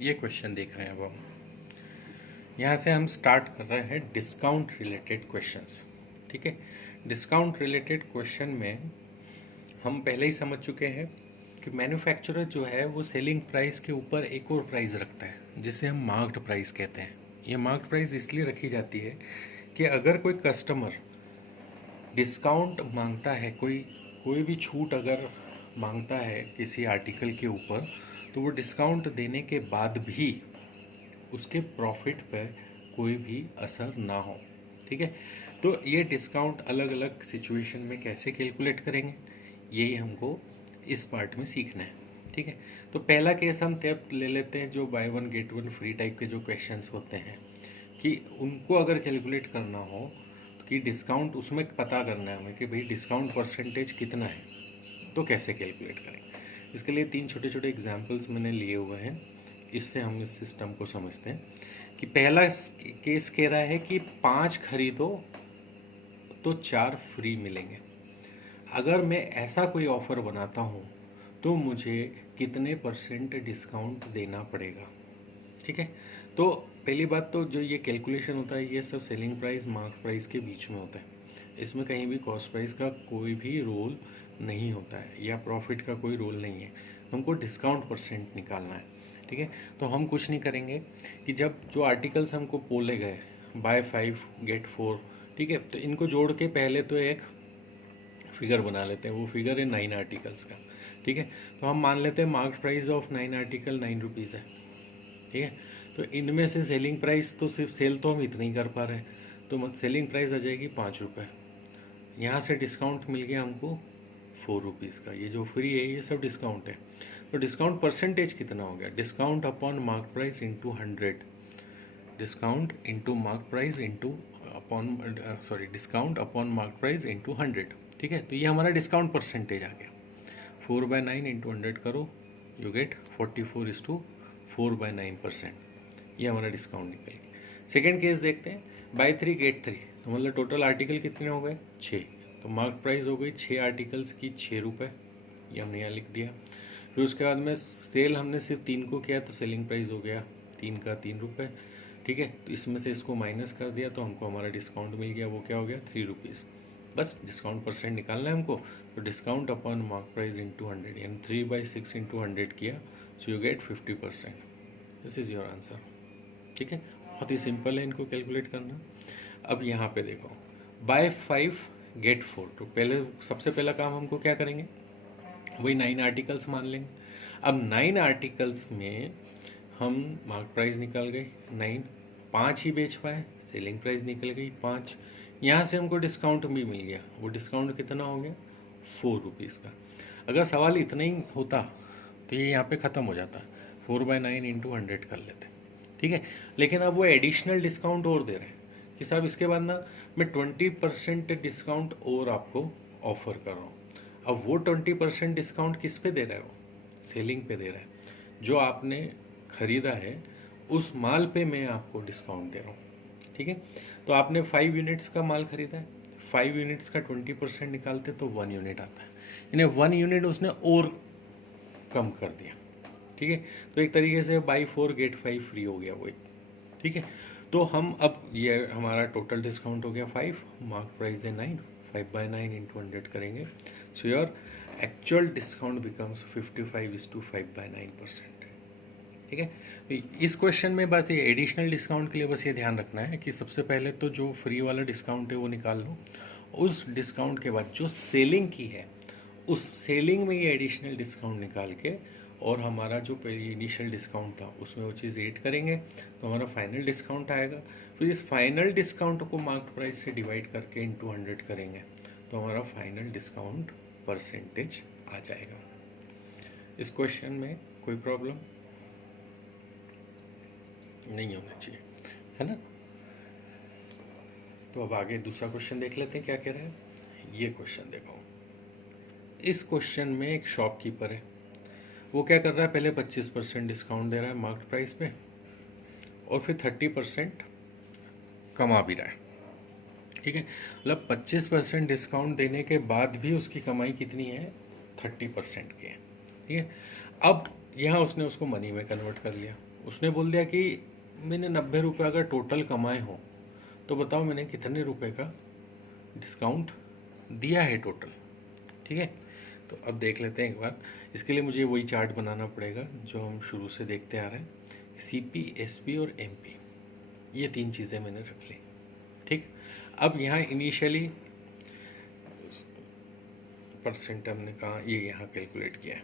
ये क्वेश्चन देख रहे हैं अब हम। यहाँ से हम स्टार्ट कर रहे हैं डिस्काउंट रिलेटेड क्वेश्चंस। ठीक है, डिस्काउंट रिलेटेड क्वेश्चन में हम पहले ही समझ चुके हैं कि मैन्युफैक्चरर जो है वो सेलिंग प्राइस के ऊपर एक और प्राइस रखता है जिसे हम मार्क्ड प्राइस कहते हैं। ये मार्क्ड प्राइस इसलिए रखी जाती है कि अगर कोई कस्टमर डिस्काउंट मांगता है, कोई भी छूट अगर मांगता है किसी आर्टिकल के ऊपर, तो वो डिस्काउंट देने के बाद भी उसके प्रॉफिट पर कोई भी असर ना हो। ठीक है, तो ये डिस्काउंट अलग अलग सिचुएशन में कैसे कैलकुलेट करेंगे, यही हमको इस पार्ट में सीखना है। ठीक है, तो पहला केस हम तब ले लेते हैं जो by one get one free type के जो क्वेश्चंस होते हैं, कि उनको अगर कैलकुलेट करना हो तो कि डिस्काउंट उसमें पता करना है हमें कि भाई डिस्काउंट परसेंटेज कितना है, तो कैसे कैलकुलेट करेंगे। इसके लिए 3 छोटे छोटे एग्जांपल्स मैंने लिए हुए हैं, इससे हम इस सिस्टम को समझते हैं। कि पहला केस कह रहा है कि 5 खरीदो तो 4 फ्री मिलेंगे। अगर मैं ऐसा कोई ऑफ़र बनाता हूँ तो मुझे कितने परसेंट डिस्काउंट देना पड़ेगा। ठीक है, तो पहली बात तो जो ये कैलकुलेशन होता है ये सब सेलिंग प्राइस मार्क प्राइस के बीच में होता है। इसमें कहीं भी कॉस्ट प्राइस का कोई भी रोल नहीं होता है या प्रॉफिट का कोई रोल नहीं है। हमको डिस्काउंट परसेंट निकालना है। ठीक है, तो हम कुछ नहीं करेंगे कि जब जो आर्टिकल्स हमको बोले गए बाय 5 गेट 4, ठीक है, तो इनको जोड़ के पहले तो एक फिगर बना लेते हैं। वो फिगर है 9 आर्टिकल्स का। ठीक है, तो हम मान लेते हैं mark price of 9 article 9 rupees है। ठीक है, तो इनमें से सेलिंग प्राइस तो सिर्फ सेल तो हम इतना ही कर पा रहे हैं, तो सेलिंग प्राइस आ जाएगी 5 रुपये। यहाँ से डिस्काउंट मिल गया हमको 4 रुपीज़ का। ये जो फ्री है ये सब डिस्काउंट है। तो डिस्काउंट परसेंटेज कितना हो गया, discount upon mark price into 100, discount into mark price into upon discount upon mark price into 100। ठीक है, तो ये हमारा डिस्काउंट परसेंटेज आ गया। 4/9 इंटू 100 करो, यू गेट 44:4/9%। ये हमारा डिस्काउंट निकल गया। सेकेंड केस देखते हैं, बाय 3 गेट 3, तो मतलब टोटल आर्टिकल कितने हो गए 6, तो मार्क प्राइस हो गई 6 आर्टिकल्स की 6 रुपये, ये हमने यहाँ लिख दिया। फिर उसके बाद में सेल हमने सिर्फ 3 को किया तो सेलिंग प्राइस हो गया 3 का 3 रुपये। ठीक है, तो इसमें से इसको माइनस कर दिया तो हमको हमारा डिस्काउंट मिल गया, वो क्या हो गया 3 रुपीज़। बस डिस्काउंट परसेंट निकालना है हमको, तो discount upon mark price into 100, यानी 3/6 इंटू 100 किया, so you get 50%। This is your answer. ठीक है, बहुत ही सिंपल है इनको कैलकुलेट करना। अब यहाँ पे देखो, बाय 5 गेट 4, तो पहले सबसे पहला काम हमको क्या करेंगे, वही 9 आर्टिकल्स मान लेंगे। अब 9 आर्टिकल्स में हम मार्क प्राइस निकल गई 9, 5 ही बेच पाए, सेलिंग प्राइस निकल गई 5। यहाँ से हमको डिस्काउंट भी मिल गया, वो डिस्काउंट कितना हो गया 4 रुपीज़ का। अगर सवाल इतना ही होता तो ये यहाँ पे ख़त्म हो जाता, 4/9 इंटू 100 कर लेते। ठीक है, लेकिन अब वो एडिशनल डिस्काउंट और दे रहे हैं कि साहब इसके बाद ना मैं 20% डिस्काउंट और आपको ऑफर कर रहा हूँ। अब वो 20% डिस्काउंट किस पे दे रहा है, वो सेलिंग पे दे रहा है। जो आपने ख़रीदा है उस माल पे मैं आपको डिस्काउंट दे रहा हूँ। ठीक है, तो आपने 5 यूनिट्स का माल खरीदा है, 5 यूनिट्स का 20% निकालते तो 1 यूनिट आता है, यानी 1 यूनिट उसने और कम कर दिया। ठीक है, तो एक तरीके से बाई 4 गेट 5 फ्री हो गया वो एक। ठीक है, तो हम अब ये हमारा टोटल डिस्काउंट हो गया 5, मार्क प्राइस है 9, 5/9 इंटू 100 करेंगे, so your actual discount becomes 55:5/9%। ठीक है, तो इस क्वेश्चन में बस ये एडिशनल डिस्काउंट के लिए बस ये ध्यान रखना है कि सबसे पहले तो जो फ्री वाला डिस्काउंट है वो निकाल लो, उस डिस्काउंट के बाद जो सेलिंग की है उस सेलिंग में ये एडिशनल डिस्काउंट निकाल के और हमारा जो इनिशियल डिस्काउंट था उसमें वो चीज़ ऐड करेंगे तो हमारा फाइनल डिस्काउंट आएगा। फिर इस फाइनल डिस्काउंट को मार्क प्राइस से डिवाइड करके इंटू 100 करेंगे तो हमारा फाइनल डिस्काउंट परसेंटेज आ जाएगा। इस क्वेश्चन में कोई प्रॉब्लम नहीं होना चाहिए, है ना। तो अब आगे दूसरा क्वेश्चन देख लेते हैं क्या कह रहे हैं। ये क्वेश्चन देखो, इस क्वेश्चन में एक शॉपकीपर है, वो क्या कर रहा है, पहले 25% डिस्काउंट दे रहा है मार्केट प्राइस पे और फिर 30% कमा भी रहा है। ठीक है, मतलब 25% डिस्काउंट देने के बाद भी उसकी कमाई कितनी है 30% की है। ठीक है, अब यहाँ उसने उसको मनी में कन्वर्ट कर लिया, उसने बोल दिया कि मैंने 90 रुपये अगर टोटल कमाए हो तो बताओ मैंने कितने रुपए का डिस्काउंट दिया है टोटल। ठीक है, तो अब देख लेते हैं एक बार। इसके लिए मुझे वही चार्ट बनाना पड़ेगा जो हम शुरू से देखते आ रहे हैं। CP, SP और MP, ये 3 चीज़ें मैंने रख ली। ठीक, अब यहाँ इनिशियली परसेंट हमने कहा, ये यहाँ कैलकुलेट किया है।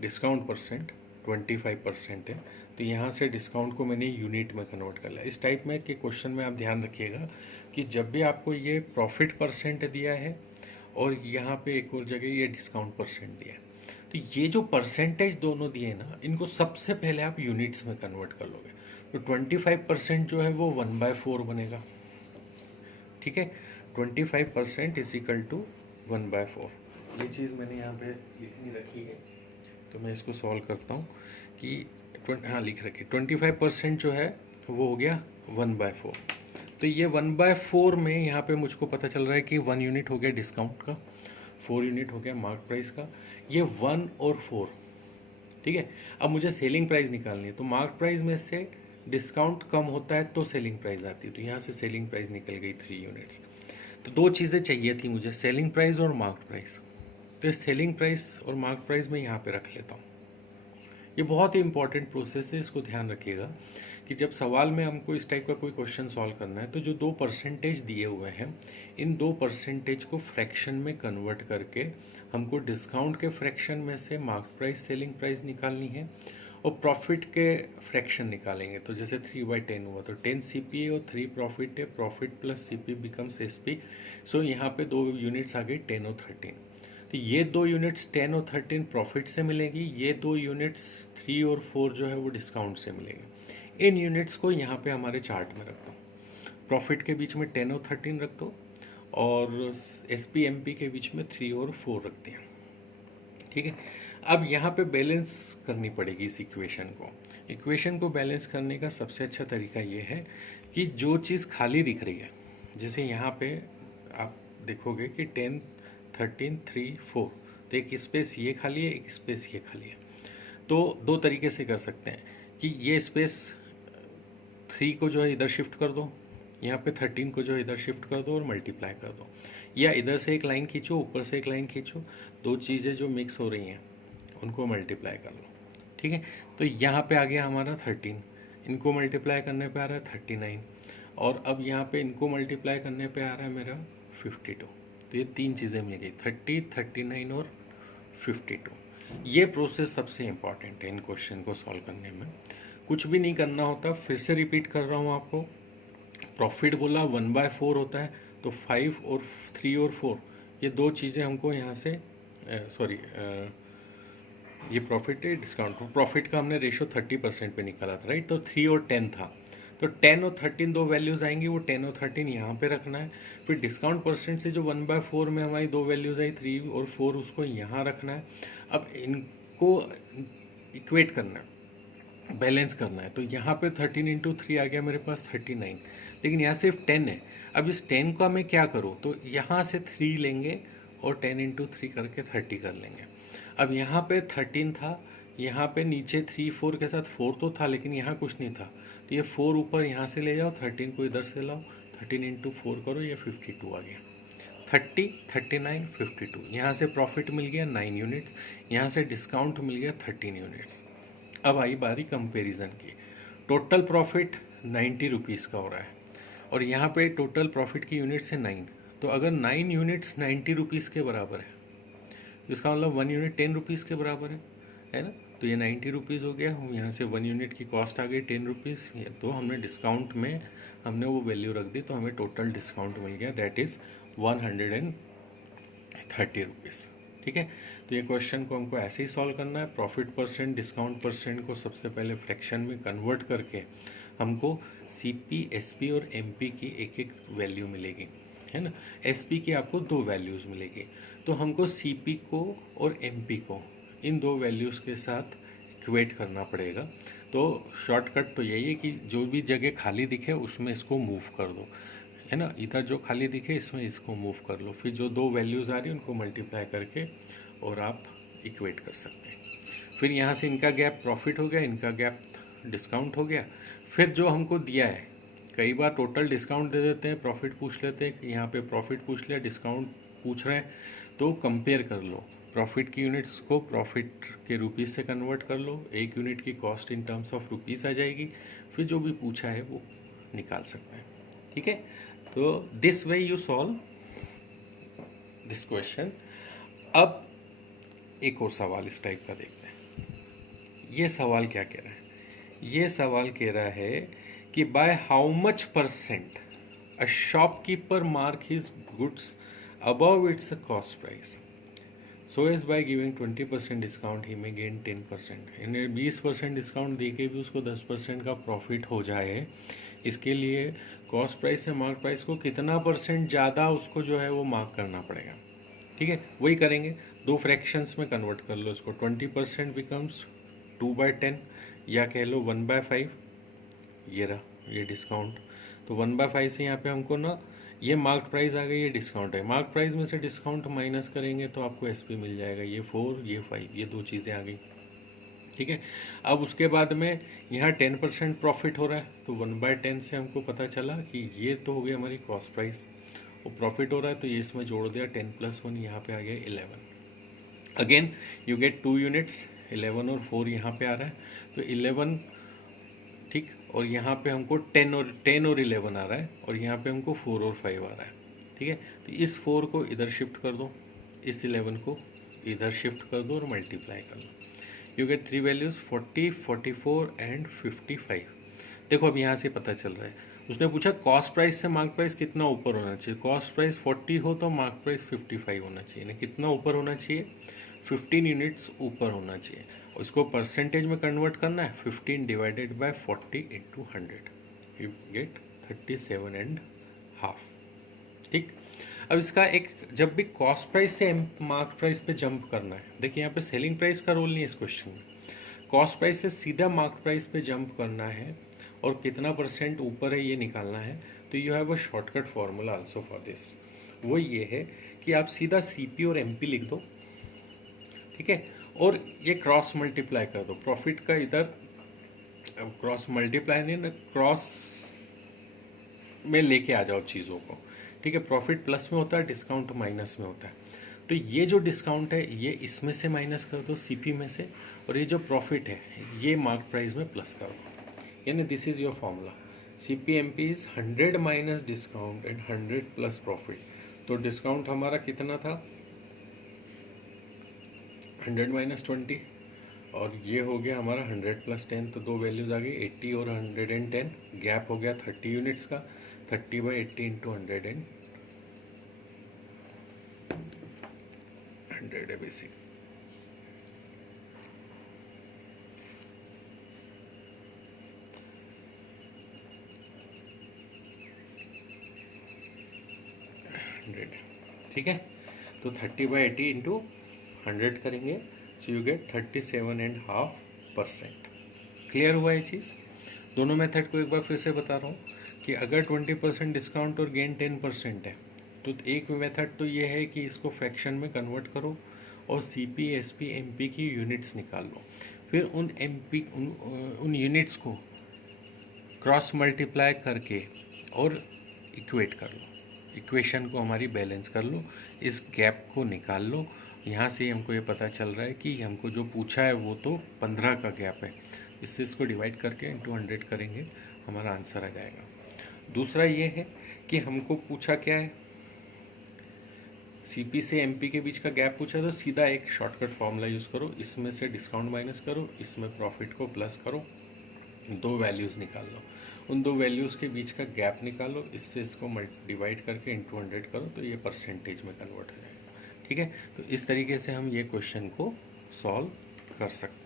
डिस्काउंट परसेंट 25% है, तो यहाँ से डिस्काउंट को मैंने यूनिट में कन्वर्ट कर लिया। इस टाइप में के क्वेश्चन में आप ध्यान रखिएगा कि जब भी आपको ये प्रॉफिट परसेंट दिया है और यहाँ पे एक और जगह ये डिस्काउंट परसेंट दिया है, तो ये जो परसेंटेज दोनों दिए ना, इनको सबसे पहले आप यूनिट्स में कन्वर्ट कर लोगे। तो 25% जो है वो 1/4 बनेगा। ठीक है, 25% इज इक्वल टू 1/4। ये चीज़ मैंने यहाँ पे लिखनी रखी है, तो मैं इसको सॉल्व करता हूँ कि हाँ लिख रखी 25% जो है वो हो गया 1/4। तो ये 1/4 में यहाँ पे मुझको पता चल रहा है कि 1 यूनिट हो गया डिस्काउंट का, 4 यूनिट हो गया मार्क प्राइस का, ये 1 और 4। ठीक है, अब मुझे सेलिंग प्राइस निकालनी है, तो मार्क प्राइस में से डिस्काउंट कम होता है तो सेलिंग प्राइस आती है, तो यहाँ से सेलिंग प्राइस निकल गई 3 यूनिट्स। तो 2 चीज़ें चाहिए थी मुझे, सेलिंग प्राइस और मार्क प्राइस। तो सेलिंग प्राइस और मार्क प्राइस मैं यहाँ पे रख लेता हूँ। ये बहुत ही इंपॉर्टेंट प्रोसेस है, इसको ध्यान रखिएगा कि जब सवाल में हमको इस टाइप का कोई क्वेश्चन सॉल्व करना है तो जो 2% दिए हुए हैं, इन 2% को फ्रैक्शन में कन्वर्ट करके हमको डिस्काउंट के फ्रैक्शन में से मार्क प्राइस सेलिंग प्राइस निकालनी है और प्रॉफिट के फ्रैक्शन निकालेंगे। तो जैसे 3/10 हुआ तो 10 CP है और 3 प्रॉफिट है, profit plus CP becomes SP। सो यहाँ पे 2 यूनिट्स आ गई 10 और 13। तो ये 2 यूनिट्स 10 और 13 प्रॉफिट से मिलेगी, ये 2 यूनिट्स 3 और 4 जो है वो डिस्काउंट से मिलेगी। इन यूनिट्स को यहाँ पे हमारे चार्ट में रख दो, प्रॉफिट के बीच में 10 और 13 रख दो और SP MP के बीच में 3 और 4 रख दिया। ठीक है, अब यहाँ पे बैलेंस करनी पड़ेगी इस इक्वेशन को बैलेंस करने का सबसे अच्छा तरीका ये है कि जो चीज़ खाली दिख रही है, जैसे यहाँ पे आप देखोगे कि 10 13 3 4, तो एक स्पेस ये खाली है, एक स्पेस ये खाली है। तो 2 तरीके से कर सकते हैं कि ये स्पेस 3 को जो है इधर शिफ्ट कर दो, यहाँ पे 13 को जो है इधर शिफ्ट कर दो और मल्टीप्लाई कर दो, या इधर से एक लाइन खींचो, ऊपर से एक लाइन खींचो, 2 चीज़ें जो मिक्स हो रही हैं उनको मल्टीप्लाई कर लो। ठीक है, तो यहाँ पे आ गया हमारा 13, इनको मल्टीप्लाई करने पे आ रहा है 39, और अब यहाँ पे इनको मल्टीप्लाई करने पे आ रहा है मेरा 52। तो ये 3 चीज़ें मिल गई, 30, 39 और 52। ये प्रोसेस सबसे इम्पॉर्टेंट है इन क्वेश्चन को सॉल्व करने में। कुछ भी नहीं करना होता, फिर से रिपीट कर रहा हूँ आपको। प्रॉफिट बोला 1/4 होता है, तो 5 और 3 और 4 ये 2 चीज़ें हमको यहाँ से ये प्रॉफिट है, डिस्काउंट प्रॉफिट का हमने रेशो 30% पे निकाला था, राइट। तो 3 और 10 था, तो 10 और 13 2 वैल्यूज़ आएंगी, वो 10 और 13 यहाँ पे रखना है। फिर डिस्काउंट परसेंट से जो 1/4 में हमारी 2 वैल्यूज़ आई 3 और 4, उसको यहाँ रखना है। अब इनको इक्वेट करना है, बैलेंस करना है। तो यहाँ पे 13 × 3 आ गया मेरे पास 39, लेकिन यहाँ सिर्फ 10 है। अब इस 10 का मैं क्या करूँ, तो यहाँ से 3 लेंगे और 10 × 3 करके 30 कर लेंगे। अब यहाँ पे 13 था, यहाँ पे नीचे 3 4 के साथ 4 तो था, लेकिन यहाँ कुछ नहीं था, तो ये 4 ऊपर यहाँ से ले जाओ, 13 को इधर से लाओ, 13 × 4 करो, ये 52 आ गया। 30, 39, 52, यहाँ से प्रॉफिट मिल गया 9 यूनिट्स, यहाँ से डिस्काउंट मिल गया 13 यूनिट्स। अब आई बारी कंपैरिजन की। टोटल प्रॉफिट 90 रुपीज़ का हो रहा है और यहाँ पे टोटल प्रॉफिट की यूनिट्स है 9, तो अगर 9 यूनिट्स 90 रुपीज़ के बराबर है, तो इसका मतलब 1 यूनिट 10 रुपीज़ के बराबर है ना। तो ये 90 रुपीज़ हो गया, यहाँ से 1 यूनिट की कॉस्ट आ गई 10 रुपीज़, तो हमने डिस्काउंट में हमने वो वैल्यू रख दी, तो हमें टोटल डिस्काउंट मिल गया, दैट इज़ 130 रुपीज़। ठीक है, तो ये क्वेश्चन को हमको ऐसे ही सॉल्व करना है। प्रॉफिट परसेंट डिस्काउंट परसेंट को सबसे पहले फ्रैक्शन में कन्वर्ट करके हमको CP SP और MP की एक एक वैल्यू मिलेगी, है ना। SP की आपको 2 वैल्यूज़ मिलेगी, तो हमको CP को और MP को इन 2 वैल्यूज़ के साथ इक्वेट करना पड़ेगा। तो शॉर्टकट तो यही है कि जो भी जगह खाली दिखे उसमें इसको मूव कर दो, है ना। इधर जो खाली दिखे इसमें इसको मूव कर लो, फिर जो 2 वैल्यूज़ आ रही हैं उनको मल्टीप्लाई करके और आप इक्वेट कर सकते हैं। फिर यहाँ से इनका गैप प्रॉफिट हो गया, इनका गैप डिस्काउंट हो गया। फिर जो हमको दिया है, कई बार टोटल डिस्काउंट दे देते हैं, प्रॉफिट पूछ लेते हैं कि यहाँ पे प्रॉफिट पूछ लिया, डिस्काउंट पूछ रहे हैं, तो कंपेयर कर लो। प्रॉफिट की यूनिट्स को प्रॉफिट के रुपीज़ से कन्वर्ट कर लो, एक यूनिट की cost in terms of rupees आ जाएगी, फिर जो भी पूछा है वो निकाल सकते हैं। ठीक है, तो this way you solve this question. अब एक और सवाल इस टाइप का देखते हैं। ये सवाल क्या कह रहा है? ये सवाल कह रहा है कि by how much percent a shopkeeper mark his goods above its cost price, so as by giving 20% discount he में गेन 10%। इन्हें 20% डिस्काउंट दे के भी उसको 10% का प्रॉफिट हो जाए, इसके लिए कॉस्ट प्राइस से मार्क प्राइस को कितना परसेंट ज़्यादा उसको जो है वो मार्क करना पड़ेगा। ठीक है, वही करेंगे, दो फ्रैक्शंस में कन्वर्ट कर लो इसको। 20% बिकम्स 2/10, या कह लो 1/5। ये रहा ये डिस्काउंट, तो 1/5 से यहाँ पे हमको ना ये मार्क प्राइस आ गई, ये डिस्काउंट है। मार्क प्राइस में से डिस्काउंट माइनस करेंगे तो आपको एसपी मिल जाएगा, ये 4 ये 5, ये दो चीज़ें आ गई। ठीक है, अब उसके बाद में यहाँ 10% प्रॉफिट हो रहा है, तो 1/10 से हमको पता चला कि ये तो हो गई हमारी कॉस्ट प्राइस, और प्रॉफिट हो रहा है तो ये इसमें जोड़ दिया, 10 + 1 यहाँ पे आ गया 11। अगेन यू गेट 2 यूनिट्स, 11 और 4 यहाँ पे आ रहा है, तो 11, ठीक, और यहाँ पे हमको 10 और 11 आ रहा है, और यहाँ पे हमको 4 और 5 आ रहा है। ठीक है, तो इस 4 को इधर शिफ्ट कर दो, इस 11 को इधर शिफ्ट कर दो और मल्टीप्लाई कर लो। You get 3 values 40, 44 and 55। देखो अब यहाँ से पता चल रहा है, उसने पूछा कॉस्ट प्राइस से मार्क प्राइस कितना ऊपर होना चाहिए। कॉस्ट प्राइस 40 हो तो मार्क प्राइस 55 होना चाहिए, ना कितना ऊपर होना चाहिए, 15 यूनिट्स ऊपर होना चाहिए। उसको परसेंटेज में कन्वर्ट करना है, 15 divided by 40 into 100, you get 37.5। ठीक, अब इसका एक, जब भी कॉस्ट प्राइस से मार्क प्राइस पे जंप करना है, देखिए यहाँ पे सेलिंग प्राइस का रोल नहीं है इस क्वेश्चन में, कॉस्ट प्राइस से सीधा मार्क प्राइस पे जंप करना है और कितना परसेंट ऊपर है ये निकालना है, तो you have a shortcut formula also for this. वो ये है कि आप सीधा सीपी और एमपी लिख दो, ठीक है, और ये क्रॉस मल्टीप्लाई कर दो। प्रॉफिट का इधर क्रॉस मल्टीप्लाई नहीं ना, क्रॉस में लेके आ जाओ चीज़ों को। ठीक है, प्रॉफिट प्लस में होता है, डिस्काउंट माइनस में होता है, तो ये जो डिस्काउंट है ये इसमें से माइनस कर दो सीपी में से, और ये जो प्रॉफिट है ये मार्क प्राइस में प्लस करो, यानी this is your formula. CP MP is 100 minus discount and 100 plus profit. तो डिस्काउंट हमारा कितना था, 100 माइनस 20, और ये हो गया हमारा 100 + 10, तो दो वैल्यूज आ गई 80 और 110। गैप हो गया 30 यूनिट्स का, 30/80 इंटू 100 है बेसिक। ठीक है, तो 30/80 इंटू 100 करेंगे, सो यू गेट 37.5%। क्लियर हुआ ये चीज़? दोनों मेथड को एक बार फिर से बता रहा हूँ कि अगर 20% डिस्काउंट और गेन 10% है, तो एक मेथड तो ये है कि इसको फ्रैक्शन में कन्वर्ट करो और सीपी एसपी एमपी की यूनिट्स निकाल लो, फिर उन यूनिट्स को क्रॉस मल्टीप्लाई करके और इक्वेट कर लो, इक्वेशन को हमारी बैलेंस कर लो, इस गैप को निकाल लो। यहाँ से हमको ये पता चल रहा है कि हमको जो पूछा है वो तो 15 का गैप है, इससे इसको डिवाइड करके इंटू 100 करेंगे, हमारा आंसर आ जाएगा। दूसरा ये है कि हमको पूछा क्या है, सीपी से एमपी के बीच का गैप पूछा, तो सीधा एक शॉर्टकट फॉर्मूला यूज़ करो, इसमें से डिस्काउंट माइनस करो, इसमें प्रॉफिट को प्लस करो, दो वैल्यूज़ निकाल लो, उन दो वैल्यूज़ के बीच का गैप निकालो, इससे इसको डिवाइड करके इंटू 100 करो, तो ये परसेंटेज में कन्वर्ट हो जाएगा। ठीक है, तो इस तरीके से हम ये क्वेश्चन को सॉल्व कर सकते हैं।